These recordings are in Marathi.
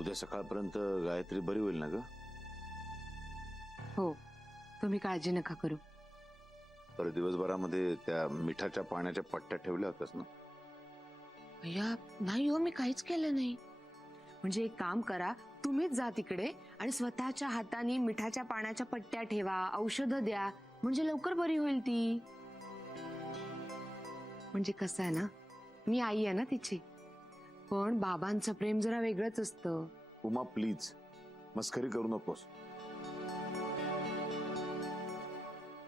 उद्या सकाळपर्यंत गायत्री बरी होईल ना ग? हो, तुम्ही काळजी नका करू. पर दिवसभरामध्ये त्या मिठाच्या पाण्याच्या पट्ट्या ठेवल्या होत्यास ना? भैया नाही हो, मी काहीच केलं नाही. म्हणजे एक काम करा, तुम्हीच जा तिकडे आणि स्वतःच्या हाताने मिठाच्या पाण्याच्या पट्ट्या ठेवा, औषधं द्या, म्हणजे लवकर बरी होईल ती. म्हणजे कसं आहे ना, मी आई आहे ना तिची, पण बाबांचं प्रेम जरा वेगळंच असतं. उमा प्लीज, मस्करी करू नकोस.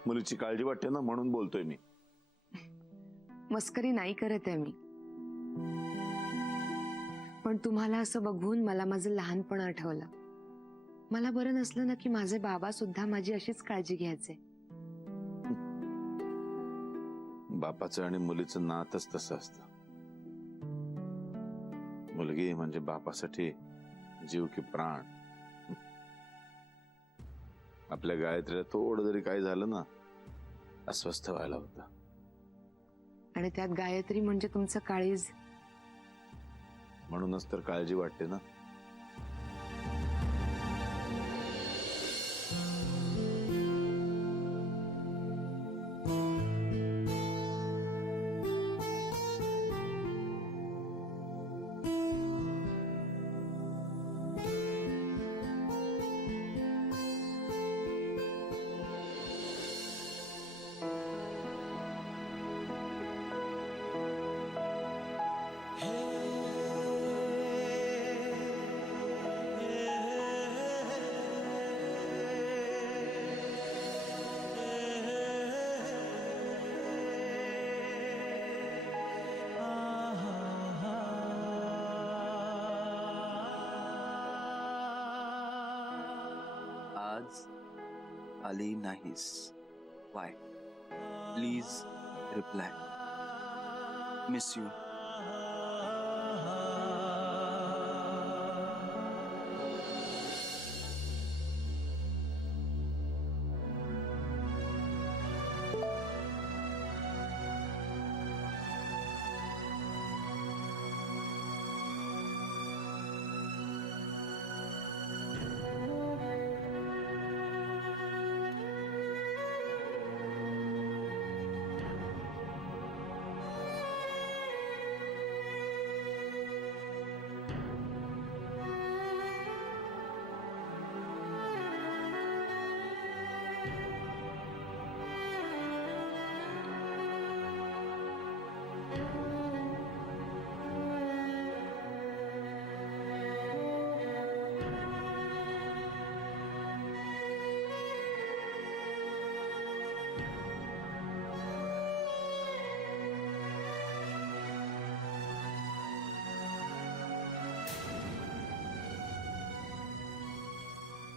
मुलीची काळजी वाटते ना म्हणून बोलतोय मी. मस्करी नाही करत आहे मी, पण तुम्हाला असं बघून मला माझं लहानपण आठवलं. मला बरं नसलं ना की माझे बाबा सुद्धा माझी अशीच काळजी घ्यायचे. बापाचं आणि मुलीचं नातच तसं असतं. मुलगी म्हणजे बापासाठी जीव की प्राण. आपल्या गायत्रीला थोडं जरी काही झालं ना, अस्वस्थ व्हायला होतं. आणि त्यात गायत्री म्हणजे तुमचं काळीज. म्हणूनच तर काळजी वाटते ना. आज आली नाहीस. Y? Please reply. Miss you.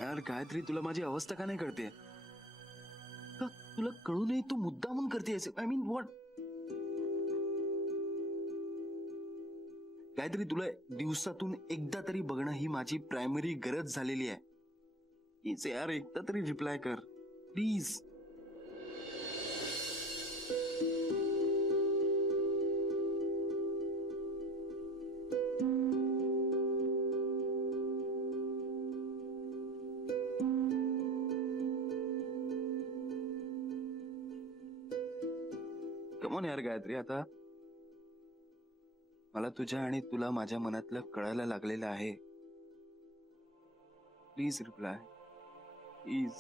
यार गायत्री, तुला माझी अवस्था का नाही कळते? तुला कळू नये तू मुद्दामून करतेस. I mean what? गायत्री, तुला दिवसातून एकदा तरी बघणं ही माझी प्रायमरी गरज झालेली आहे. प्लीज यार, एकदा तरी रिप्लाय कर प्लीज. कमॉन यार गायत्री, आता मला तुझ्या आणि तुला माझ्या मनातलं कळायला लागलेलं आहे. Please reply, please.